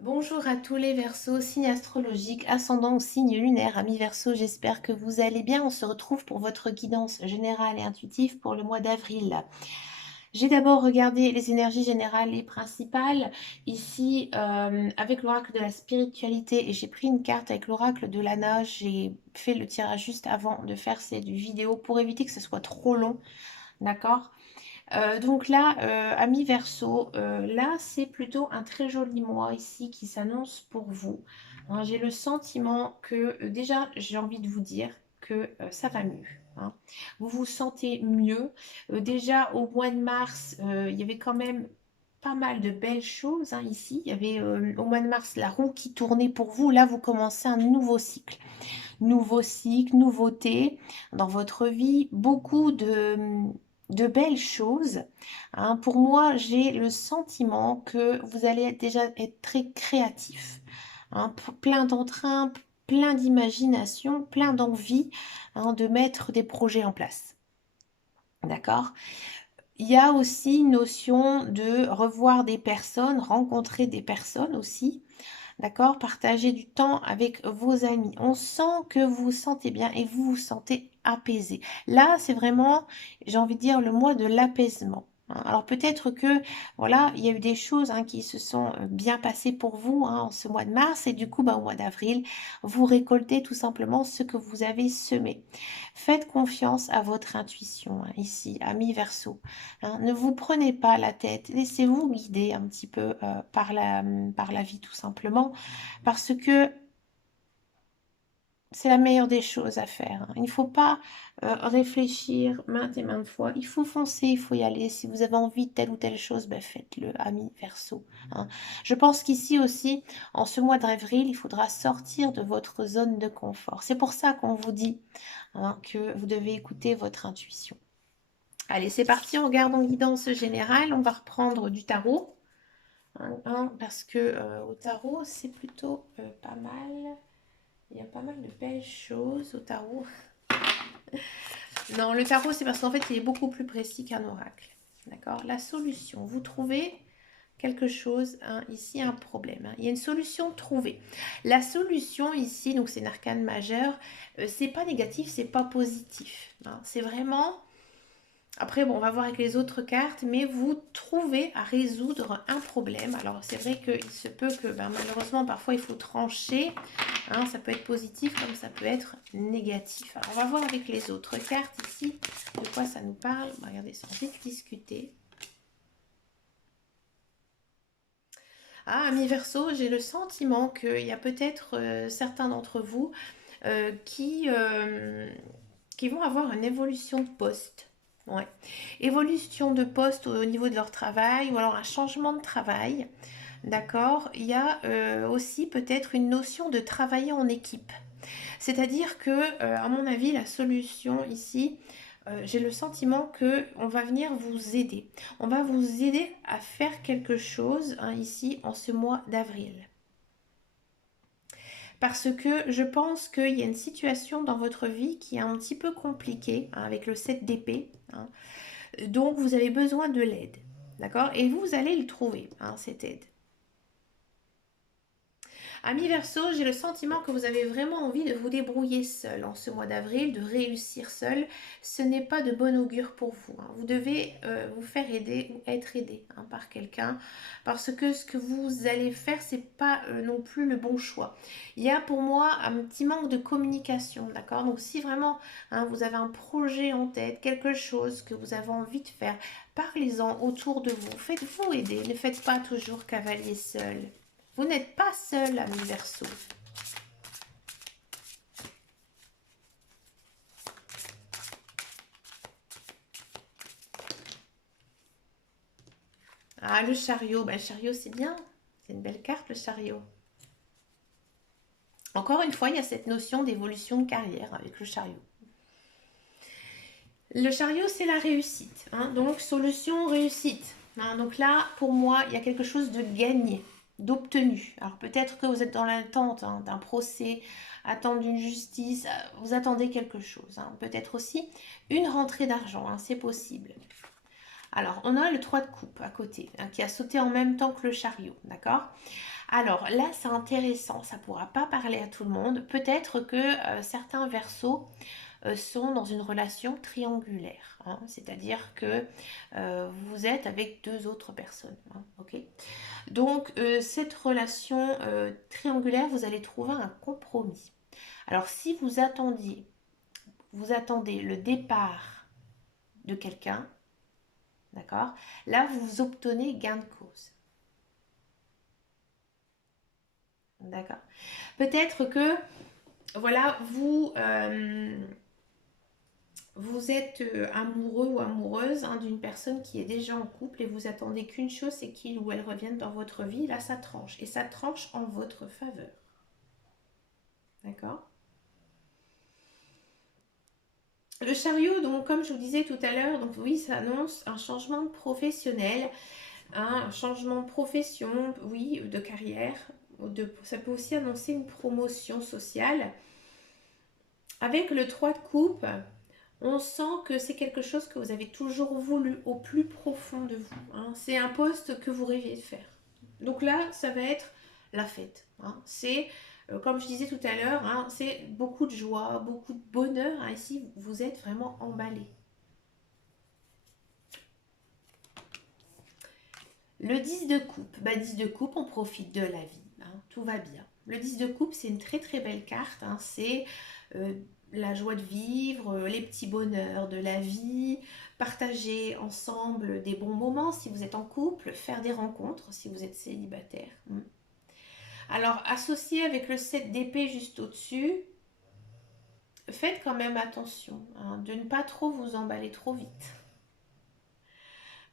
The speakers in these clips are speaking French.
Bonjour à tous les Verseaux, signe astrologique, ascendant ou signe lunaire, amis Verseaux, j'espère que vous allez bien. On se retrouve pour votre guidance générale et intuitive pour le mois d'avril. J'ai d'abord regardé les énergies générales et principales ici avec l'oracle de la spiritualité et j'ai pris une carte avec l'oracle de l'Anna. J'ai fait le tirage juste avant de faire cette vidéo pour éviter que ce soit trop long, d'accord? Donc là, amis Verseau, là c'est plutôt un très joli mois ici qui s'annonce pour vous. Hein, j'ai le sentiment que déjà j'ai envie de vous dire que ça va mieux. Hein. Vous vous sentez mieux. Déjà au mois de mars, il y avait quand même pas mal de belles choses hein, ici. Il y avait au mois de mars la roue qui tournait pour vous. Là, vous commencez un nouveau cycle, nouveauté dans votre vie, beaucoup de belles choses. Hein. Pour moi, j'ai le sentiment que vous allez déjà être très créatif, hein, plein d'entrain, plein d'imagination, plein d'envie hein, de mettre des projets en place. D'accord? Il y a aussi une notion de revoir des personnes, rencontrer des personnes aussi. D'accord? Partagez du temps avec vos amis. On sent que vous vous sentez bien et vous vous sentez apaisé. Là, c'est vraiment, j'ai envie de dire, le mois de l'apaisement. Hein. Alors peut-être que, voilà, il y a eu des choses hein, qui se sont bien passées pour vous hein, en ce mois de mars et du coup, bah, au mois d'avril, vous récoltez tout simplement ce que vous avez semé. Faites confiance à votre intuition hein, ici, amis Verseau. Hein. Ne vous prenez pas la tête, laissez-vous guider un petit peu par la vie tout simplement, parce que c'est la meilleure des choses à faire. Hein. Il ne faut pas réfléchir maintes et maintes fois. Il faut foncer, il faut y aller. Si vous avez envie de telle ou telle chose, ben faites-le, ami Verseau. Hein. Je pense qu'ici aussi, en ce mois d'avril, il faudra sortir de votre zone de confort. C'est pour ça qu'on vous dit hein, que vous devez écouter votre intuition. Allez, c'est parti, on regarde en guidance générale. On va reprendre du tarot. Hein, parce que au tarot, c'est plutôt pas mal. Il y a pas mal de belles choses au tarot. Non, le tarot, c'est parce qu'en fait, il est beaucoup plus précis qu'un oracle. D'accord? La solution, vous trouvez quelque chose, hein, ici un problème. Hein. Il y a une solution trouvée. La solution ici, donc c'est une arcane majeure, c'est pas négatif, c'est pas positif. Hein. C'est vraiment après, bon, on va voir avec les autres cartes, mais vous trouvez à résoudre un problème. Alors, c'est vrai qu'il se peut que, ben, malheureusement, parfois, il faut trancher. Hein, ça peut être positif comme ça peut être négatif. Alors, on va voir avec les autres cartes ici de quoi ça nous parle. Regardez, sans vite discuter. Ah, amis Verseau, j'ai le sentiment qu'il y a peut-être certains d'entre vous euh, qui, euh, qui vont avoir une évolution de poste. Ouais. Évolution de poste au niveau de leur travail ou alors un changement de travail. D'accord. Il y a aussi peut-être une notion de travailler en équipe. C'est-à-dire que, à mon avis, la solution ici, j'ai le sentiment que on va venir vous aider. On va vous aider à faire quelque chose hein, ici en ce mois d'avril. Parce que je pense qu'il y a une situation dans votre vie qui est un petit peu compliquée hein, avec le 7 d'épée. Hein. Donc vous avez besoin de l'aide. D'accord? Et vous allez le trouver, hein, cette aide. Ami Verseau, j'ai le sentiment que vous avez vraiment envie de vous débrouiller seul en ce mois d'avril, de réussir seul. Ce n'est pas de bon augure pour vous. Hein. Vous devez vous faire aider ou être aidé hein, par quelqu'un parce que ce que vous allez faire, c'est pas non plus le bon choix. Il y a pour moi un petit manque de communication, d'accord? Donc si vraiment hein, vous avez un projet en tête, quelque chose que vous avez envie de faire, parlez-en autour de vous. Faites-vous aider. Ne faites pas toujours cavalier seul. Vous n'êtes pas seul, ami Verseau. Ah, le chariot. Ben, le chariot, c'est bien. C'est une belle carte, le chariot. Encore une fois, il y a cette notion d'évolution de carrière avec le chariot. Le chariot, c'est la réussite. Hein, donc, solution réussite. Hein, donc là, pour moi, il y a quelque chose de gagné, d'obtenu. Alors peut-être que vous êtes dans l'attente hein, d'un procès, attente d'une justice, vous attendez quelque chose. Hein. Peut-être aussi une rentrée d'argent, hein, c'est possible. Alors, on a le 3 de coupe à côté, hein, qui a sauté en même temps que le chariot, d'accord? Alors là, c'est intéressant, ça ne pourra pas parler à tout le monde. Peut-être que certains Verseaux sont dans une relation triangulaire, hein, c'est-à-dire que vous êtes avec deux autres personnes, hein, ok. Donc cette relation triangulaire, vous allez trouver un compromis. Alors si vous attendez le départ de quelqu'un, d'accord, là vous obtenez gain de cause, d'accord. Peut-être que voilà, vous êtes amoureux ou amoureuse, hein, d'une personne qui est déjà en couple et vous attendez qu'une chose, c'est qu'il ou elle revienne dans votre vie. Là, ça tranche. Et ça tranche en votre faveur. D'accord. Le chariot, donc, comme je vous disais tout à l'heure, donc oui, ça annonce un changement professionnel, hein, un changement de profession, oui, de carrière. Ça peut aussi annoncer une promotion sociale. Avec le 3 de coupe, on sent que c'est quelque chose que vous avez toujours voulu au plus profond de vous, hein. C'est un poste que vous rêviez de faire. Donc là, ça va être la fête, hein. C'est, comme je disais tout à l'heure, hein, c'est beaucoup de joie, beaucoup de bonheur, hein. Ici, vous êtes vraiment emballé. Le 10 de coupe, 10 de coupe, on profite de la vie, hein, tout va bien. Le 10 de coupe, c'est une très très belle carte, hein, c'est euh, la joie de vivre, les petits bonheurs de la vie, partager ensemble des bons moments si vous êtes en couple, faire des rencontres si vous êtes célibataire. Alors, associé avec le 7 d'épée juste au-dessus, faites quand même attention, hein, de ne pas trop vous emballer trop vite.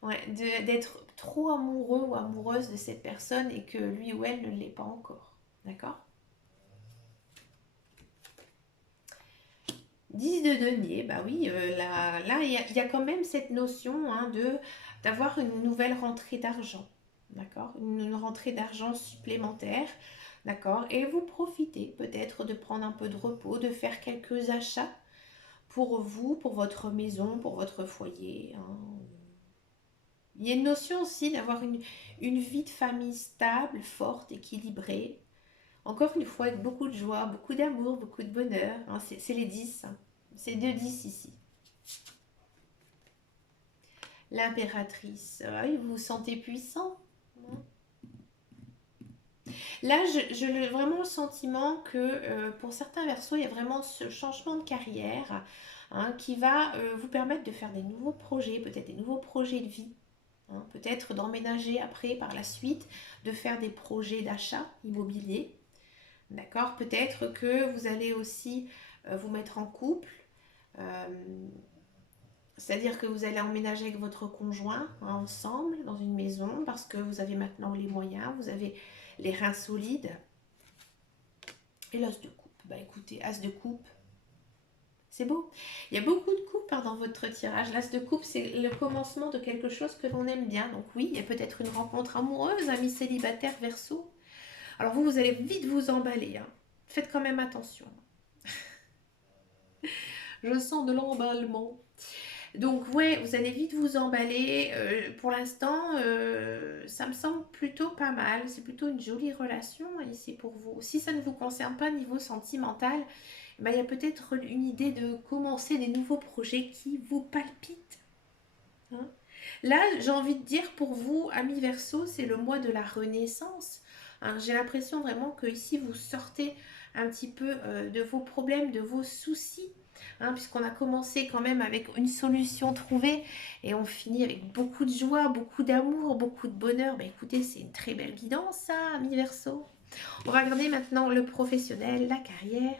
Ouais, d'être trop amoureux ou amoureuse de cette personne et que lui ou elle ne l'est pas encore. D'accord. 10 de denier, bah oui, là il y a quand même cette notion, hein, d'avoir une nouvelle rentrée d'argent. D'accord. Une rentrée d'argent supplémentaire. D'accord. Et vous profitez peut-être de prendre un peu de repos, de faire quelques achats pour vous, pour votre maison, pour votre foyer, hein. Il y a une notion aussi d'avoir une vie de famille stable, forte, équilibrée. Encore une fois, avec beaucoup de joie, beaucoup d'amour, beaucoup de bonheur, hein. C'est les 10, hein. C'est 2-10 ici. L'impératrice. Ah oui, vous vous sentez puissant, hein. Là, j'ai vraiment le sentiment que pour certains Verseaux, il y a vraiment ce changement de carrière, hein, qui va vous permettre de faire des nouveaux projets, peut-être des nouveaux projets de vie, hein, peut-être d'emménager après par la suite, de faire des projets d'achat immobilier. D'accord. Peut-être que vous allez aussi vous mettre en couple. euh, C'est-à-dire que vous allez emménager avec votre conjoint, hein, ensemble dans une maison parce que vous avez maintenant les moyens, vous avez les reins solides. Et l'as de coupe. Bah écoutez, as de coupe, c'est beau. Il y a beaucoup de coupes, hein, dans votre tirage. L'as de coupe, c'est le commencement de quelque chose que l'on aime bien. Donc oui, il y a peut-être une rencontre amoureuse, amis célibataires, Verseau. Alors vous, vous allez vite vous emballer, hein. Faites quand même attention. Je sens de l'emballement. Donc ouais, vous allez vite vous emballer. Pour l'instant, ça me semble plutôt pas mal. C'est plutôt une jolie relation ici pour vous. Si ça ne vous concerne pas niveau sentimental, il y a peut-être une idée de commencer des nouveaux projets qui vous palpitent, hein. Là, j'ai envie de dire pour vous, amis Verseau, c'est le mois de la renaissance, hein. J'ai l'impression vraiment que ici vous sortez un petit peu de vos problèmes, de vos soucis, hein, puisqu'on a commencé quand même avec une solution trouvée et on finit avec beaucoup de joie, beaucoup d'amour, beaucoup de bonheur. Écoutez, c'est une très belle guidance ça, amis Verseau. On va regarder maintenant le professionnel, la carrière,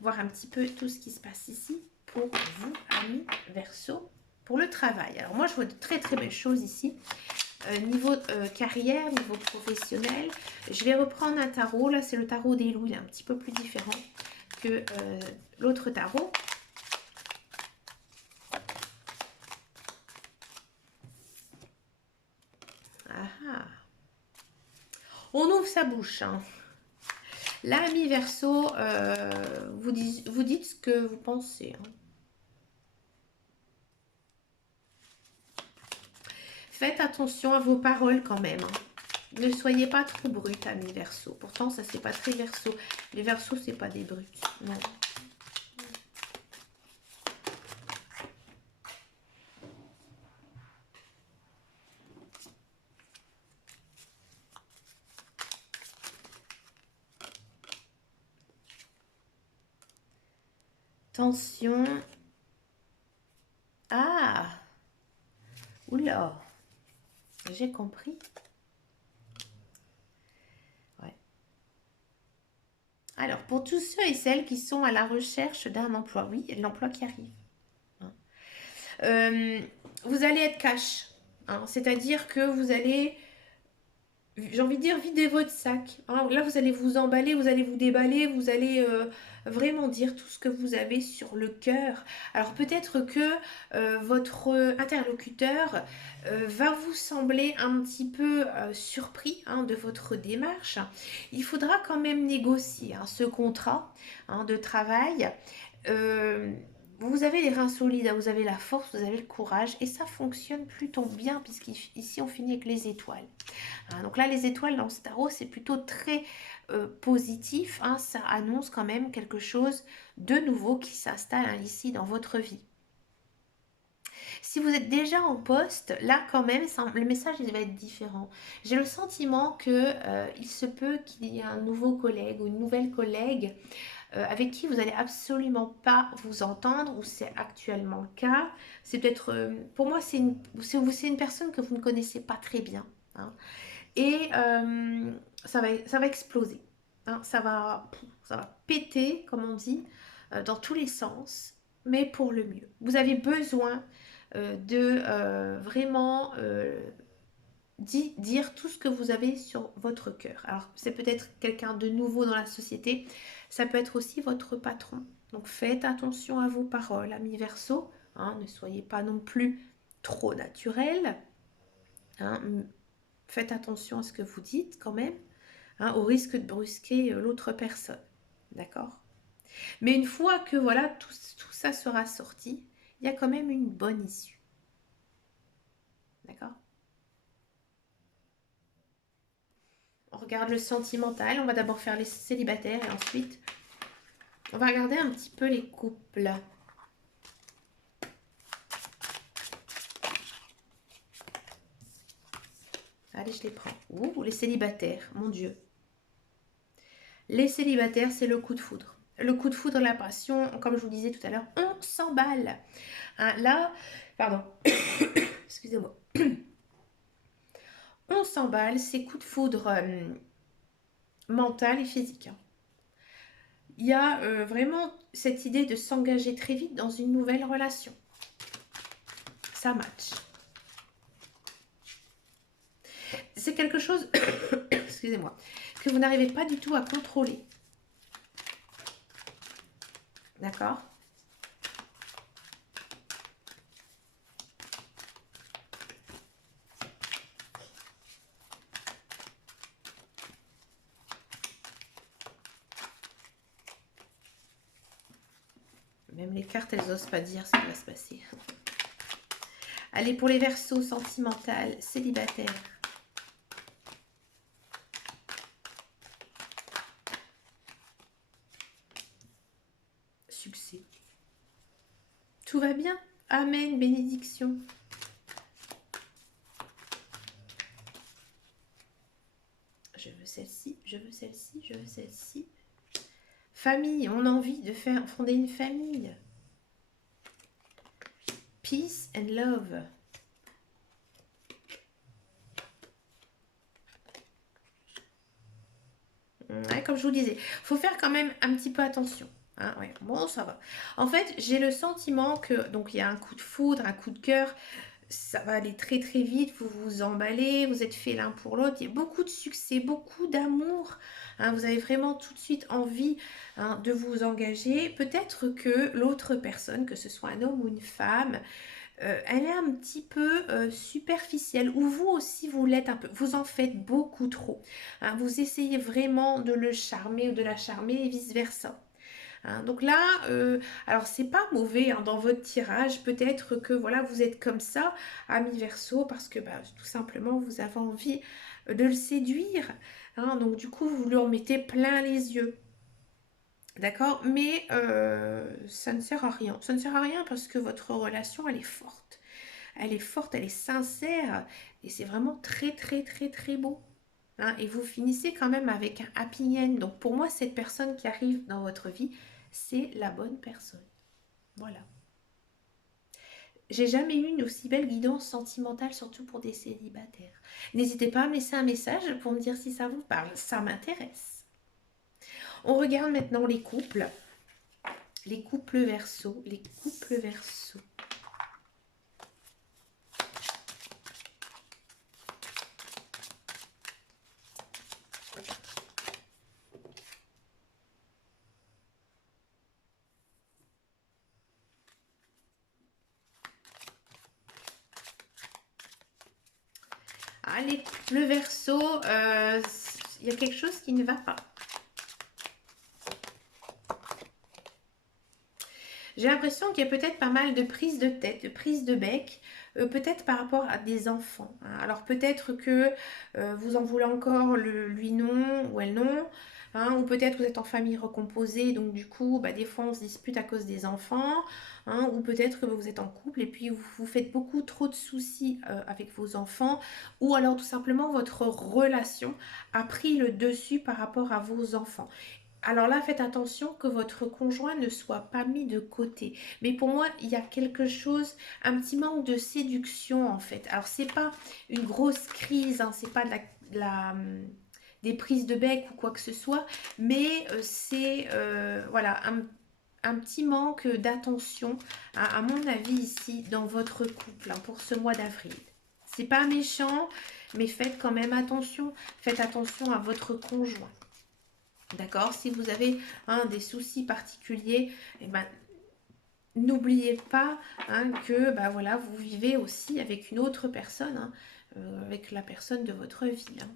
voir un petit peu tout ce qui se passe ici pour vous, amis Verseau, pour le travail. Alors moi, je vois de très très belles choses ici. Niveau carrière, niveau professionnel, je vais reprendre un tarot. Là, c'est le tarot des loups. Il est un petit peu plus différent que l'autre tarot. Ah ah. On ouvre sa bouche, hein. Là, ami Verseau, vous dites ce que vous pensez, hein. Faites attention à vos paroles quand même, hein. Ne soyez pas trop brut, amis Verseau. Pourtant, ça, c'est pas très Verseau. Les Verseaux, c'est pas des brutes. Non. Tension. Ah! Oula! J'ai compris. Ouais. Alors, pour tous ceux et celles qui sont à la recherche d'un emploi, oui, l'emploi qui arrive. Hein. Vous allez être cash. Hein, c'est-à-dire que vous allez, j'ai envie de dire, vider votre sac. Hein. Là, vous allez vous emballer, vous allez vous déballer, vous allez vraiment dire tout ce que vous avez sur le cœur. Alors peut-être que votre interlocuteur va vous sembler un petit peu surpris hein, de votre démarche. Il faudra quand même négocier hein, ce contrat hein, de travail. Euh, vous avez les reins solides, vous avez la force, vous avez le courage et ça fonctionne plutôt bien puisqu'ici on finit avec les étoiles. Hein, donc là les étoiles dans ce tarot c'est plutôt très positif, hein, ça annonce quand même quelque chose de nouveau qui s'installe hein, ici dans votre vie. Si vous êtes déjà en poste, là quand même, le message il va être différent. J'ai le sentiment que il se peut qu'il y ait un nouveau collègue ou une nouvelle collègue avec qui vous n'allez absolument pas vous entendre, ou c'est actuellement le cas. C'est peut-être, pour moi, c'est une personne que vous ne connaissez pas très bien. Hein. Et ça va exploser. Hein. Ça va péter, comme on dit, dans tous les sens, mais pour le mieux. Vous avez besoin de vraiment dire tout ce que vous avez sur votre cœur. Alors, c'est peut-être quelqu'un de nouveau dans la société, ça peut être aussi votre patron. Donc, faites attention à vos paroles, amis Verseau. Hein, ne soyez pas non plus trop naturel. Hein, faites attention à ce que vous dites quand même, hein, au risque de brusquer l'autre personne. D'accord? Mais une fois que voilà tout ça sera sorti, il y a quand même une bonne issue. D'accord? On regarde le sentimental. On va d'abord faire les célibataires et ensuite, on va regarder un petit peu les couples. Allez, je les prends. Ouh, les célibataires, mon Dieu. Les célibataires, c'est le coup de foudre. Le coup de foudre, la passion, comme je vous disais tout à l'heure, on s'emballe. Hein, là, pardon, excusez-moi. On s'emballe, c'est coup de foudre mental et physique. Hein. Il y a vraiment cette idée de s'engager très vite dans une nouvelle relation. Ça match. C'est quelque chose, excusez-moi, que vous n'arrivez pas du tout à contrôler. D'accord? Même les cartes, elles n'osent pas dire ce qui va se passer. Allez, pour les Verseaux sentimentales, célibataires. Succès. Tout va bien. Amen, bénédiction. Je veux celle-ci, je veux celle-ci, je veux celle-ci. Famille, on a envie de fonder une famille. Peace and love. Ouais, comme je vous disais, faut faire quand même un petit peu attention. Hein, ouais. Bon, ça va. En fait, j'ai le sentiment que, donc il y a un coup de foudre, un coup de cœur, ça va aller très très vite, vous vous emballez, vous êtes fait l'un pour l'autre, il y a beaucoup de succès, beaucoup d'amour, hein, vous avez vraiment tout de suite envie hein, de vous engager. Peut-être que l'autre personne, que ce soit un homme ou une femme, elle est un petit peu superficielle, ou vous aussi vous l'êtes un peu, vous en faites beaucoup trop. Hein, vous essayez vraiment de le charmer ou de la charmer et vice versa. Hein, donc là, alors c'est pas mauvais hein, dans votre tirage, peut-être que voilà vous êtes comme ça, ami Verseau, parce que bah, tout simplement vous avez envie de le séduire, hein, donc du coup vous lui en mettez plein les yeux. D'accord? Mais ça ne sert à rien. Ça ne sert à rien parce que votre relation, elle est forte. Elle est forte, elle est sincère. Et c'est vraiment très, très, très, très beau. Hein, et vous finissez quand même avec un happy end. Donc pour moi, cette personne qui arrive dans votre vie, c'est la bonne personne. Voilà. J'ai jamais eu une aussi belle guidance sentimentale, surtout pour des célibataires. N'hésitez pas à me laisser un message pour me dire si ça vous parle. Ça m'intéresse. On regarde maintenant les couples. Les couples Verseau, les couples Verseau. Ah, les couples Verseau, il y a quelque chose qui ne va pas. J'ai l'impression qu'il y a peut-être pas mal de prises de tête, de prises de bec, peut-être par rapport à des enfants. Hein. Alors peut-être que vous en voulez encore, lui non, ou elle non. Hein, ou peut-être vous êtes en famille recomposée, donc du coup, bah, des fois on se dispute à cause des enfants. Hein, ou peut-être que vous êtes en couple et puis vous vous faites beaucoup trop de soucis avec vos enfants. Ou alors tout simplement votre relation a pris le dessus par rapport à vos enfants. Alors là, faites attention que votre conjoint ne soit pas mis de côté. Mais pour moi, il y a quelque chose, un petit manque de séduction en fait. Alors c'est pas une grosse crise, hein, c'est pas des prises de bec ou quoi que ce soit, mais c'est voilà un petit manque d'attention, hein, à mon avis ici dans votre couple, hein, pour ce mois d'avril. C'est pas méchant, mais faites quand même attention. Faites attention à votre conjoint. D'accord? Si vous avez des soucis particuliers, eh ben, n'oubliez pas que bah, voilà, vous vivez aussi avec une autre personne, avec la personne de votre vie. Hein.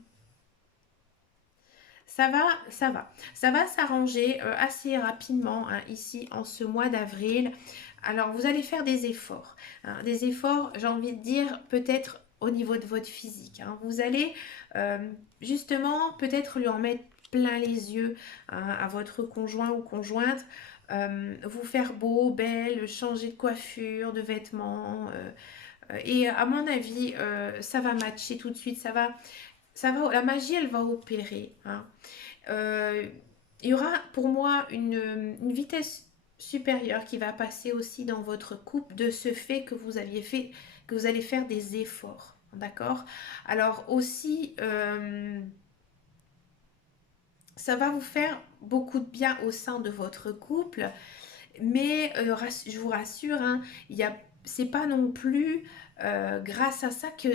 Ça va, ça va. Ça va s'arranger assez rapidement ici en ce mois d'avril. Alors, vous allez faire des efforts. Hein. Des efforts, j'ai envie de dire, peut-être au niveau de votre physique. Hein. Vous allez euh, justement peut-être lui en mettre plein les yeux à votre conjoint ou conjointe. Vous faire beau, belle, changer de coiffure, de vêtements. Et à mon avis, ça va matcher tout de suite. La magie, elle va opérer. Hein. Euh, il y aura pour moi une vitesse supérieure qui va passer aussi dans votre couple de ce fait que que vous allez faire des efforts. D'accord? Alors aussi, ça va vous faire beaucoup de bien au sein de votre couple, mais je vous rassure, hein, c'est pas non plus grâce à ça que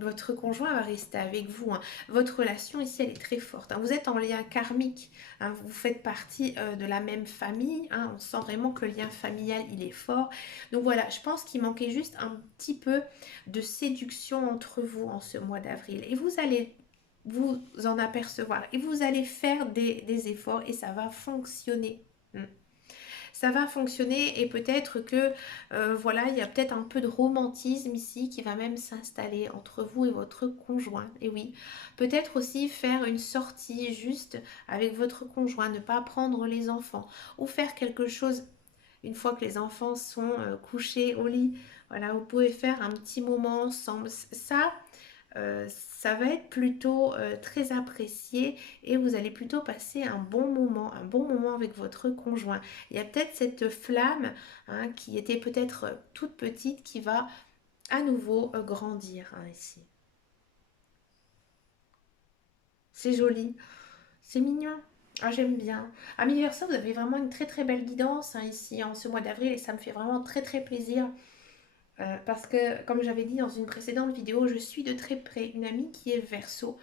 votre conjoint va rester avec vous. Hein. Votre relation ici, elle est très forte. Hein. Vous êtes en lien karmique. Hein. Vous faites partie de la même famille. Hein. On sent vraiment que le lien familial, il est fort. Donc voilà, je pense qu'il manquait juste un petit peu de séduction entre vous en ce mois d'avril. Et vous allez vous en apercevoir. Et vous allez faire des efforts et ça va fonctionner. Hmm. Ça va fonctionner et peut-être que voilà, il y a peut-être un peu de romantisme ici qui va même s'installer entre vous et votre conjoint. Et oui, peut-être aussi faire une sortie juste avec votre conjoint, ne pas prendre les enfants ou faire quelque chose une fois que les enfants sont couchés au lit. Voilà, vous pouvez faire un petit moment ensemble. Ça va être plutôt très apprécié et vous allez plutôt passer un bon moment avec votre conjoint. Il y a peut-être cette flamme qui était peut-être toute petite qui va à nouveau grandir ici. C'est joli, c'est mignon. Ah, j'aime bien. Amis Verseau, vous avez vraiment une très très belle guidance ici en ce mois d'avril et ça me fait vraiment très très plaisir. Parce que, comme j'avais dit dans une précédente vidéo, je suis de très près une amie qui est Verseau.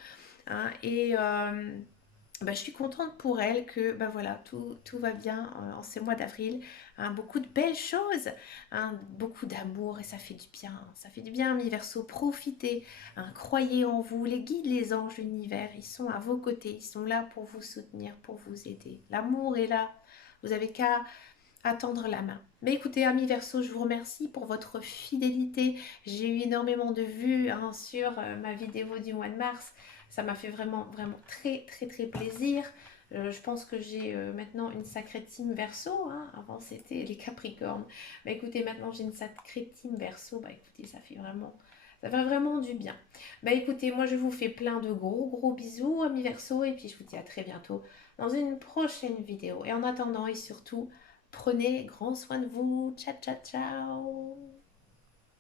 Hein, et bah, je suis contente pour elle que bah, voilà, tout va bien en ce mois d'avril. Hein, beaucoup de belles choses, hein, beaucoup d'amour et ça fait du bien. Ça fait du bien, mes Verseaux. Profitez, hein, croyez en vous. Les guides, les anges, l'univers, ils sont à vos côtés. Ils sont là pour vous soutenir, pour vous aider. L'amour est là. Vous avez qu'à à tendre la main. Mais écoutez, amis Verseau, je vous remercie pour votre fidélité. J'ai eu énormément de vues sur ma vidéo du mois de mars. Ça m'a fait vraiment, vraiment très, très, très plaisir. Je pense que j'ai maintenant une sacrée team Verseau, hein. Avant, c'était les Capricornes. Bah écoutez, maintenant j'ai une sacrée team Verseau. Bah écoutez, ça fait vraiment du bien. Bah écoutez, moi je vous fais plein de gros, gros bisous, amis Verseau, et puis je vous dis à très bientôt dans une prochaine vidéo. Et en attendant, et surtout, prenez grand soin de vous. Ciao, ciao, ciao.